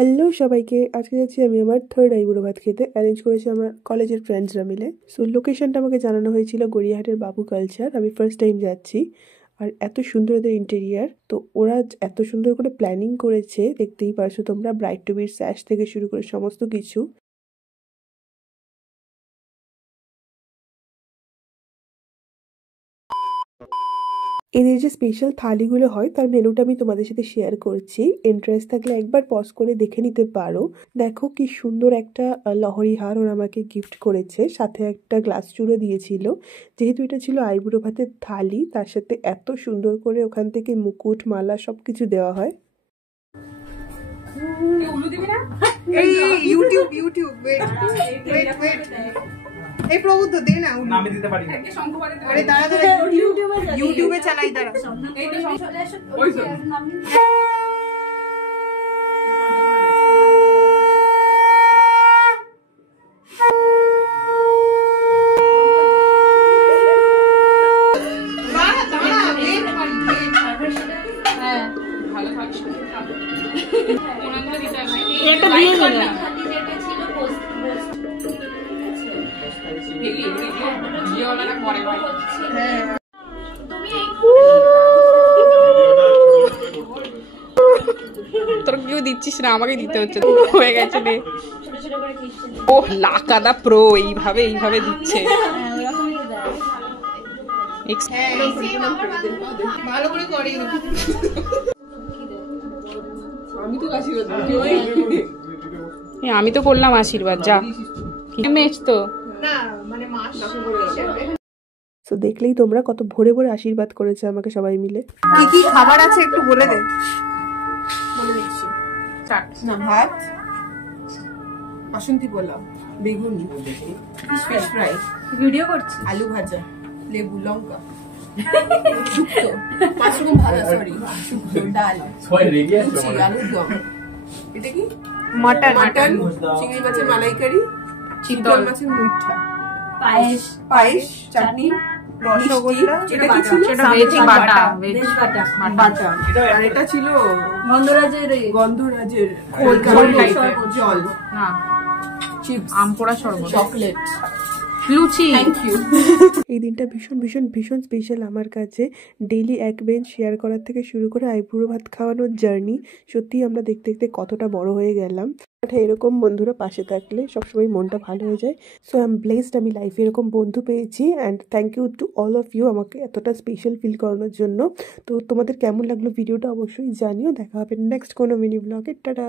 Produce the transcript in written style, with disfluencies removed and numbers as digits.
Hello সবাইকে, আজকে যাচ্ছি আমি আমার থার্ড আইবুড়ো ভাত খেতে। অ্যারেঞ্জ করেছি আমার কলেজের ফ্রেন্ডসরা মিলে। সো লোকেশনটা আমাকে জানানো হয়েছিল গড়িয়াহাটের বাবু কালচার। আমি ফার্স্ট টাইম যাচ্ছি। আর এত সুন্দর ওদের ইন্টেরিয়ার, তো ওরা এত সুন্দর করে প্ল্যানিং করেছে, দেখতেই পারছো তোমরা। ব্রাইড টু বির স্যাশ থেকে শুরু করে সমস্ত কিছু। এদের যে স্পেশাল থালিগুলো হয় তার মেনুটা আমি তোমাদের সাথে শেয়ার করছি। ইন্টারেস্ট থাকলে একবার পজ করে দেখে নিতে পারো। দেখো কি সুন্দর একটা লহরি হার ওরা আমাকে গিফট করেছে, সাথে একটা গ্লাস চুড়ো দিয়েছিল। যেহেতু এটা ছিল আইবুড়ো ভাতের থালি, তার সাথে এত সুন্দর করে ওখান থেকে মুকুট, মালা সবকিছু দেওয়া হয়। এই প্রভুত্ব দে না, আমি দিতে পারি না। আরে দাঁড়া দাঁড়া, ইউটিউবে চালাই দাঁড়া। এই তো ওই তো ভালো থাকছো। ওনাগুলো দিতে আসে এটা দিয়ে না। তোর কেউ দিচ্ছিস না, আমাকে দিতে হচ্ছে। হয়ে গেছে রে। ও লাকাদা প্রো এইভাবে দিচ্ছে। আমি তো করলাম আশীর্বাদ। যা মেচ তো না, মানে মাস তো দেখলেই তোমরা কত ভরে ভরে আশীর্বাদ করেছে আমাকে সবাই মিলে। কি কি খাবার আছে একটু বলে দে। বলে দিচ্ছি। না, ভাত, বাসন্তী পোলাও, বেগুনি, ফিশ ফ্রাই, ভিডিও করছি, আলু ভাজা, লেবু, লঙ্কা, শুক্তো, মাশরুম ভাজা, সরি শুক্তো, ডাল, লুচি, আলুর দম, এটা কি মাটন, চিংড়ি মাছের মালাইকারি, চিতল মাছের মুইঠা, পায়েস, চাটনি, রসগোল্লা, এটা কি ছিল? ভেজ বাটা। আর এটা ছিল গন্ধরাজের জল, না চিপস, আমপোড়া শরবত, চকলেট, লুচি। Thank you. এই দিনটা ভীষণ ভীষণ ভীষণ স্পেশাল আমার কাছে। ডেইলি এক বেঞ্চ শেয়ার করার থেকে শুরু করে আইবুড়ো ভাত খাওয়ানোর জার্নি, সত্যিই আমরা দেখতে দেখতে কতটা বড় হয়ে গেলাম। এরকম বন্ধুরা পাশে থাকলে সবসময় মনটা ভালো হয়ে যায়। সো আই এম ব্লেসড, আমি লাইফে এরকম বন্ধু পেয়েছি। And thank you to all of you আমাকে এতটা স্পেশাল ফিল করানোর জন্য। তো তোমাদের কেমন লাগলো ভিডিওটা অবশ্যই জানিও। দেখা হবে নেক্সট কোনো মিনি ব্লগে। টাটা।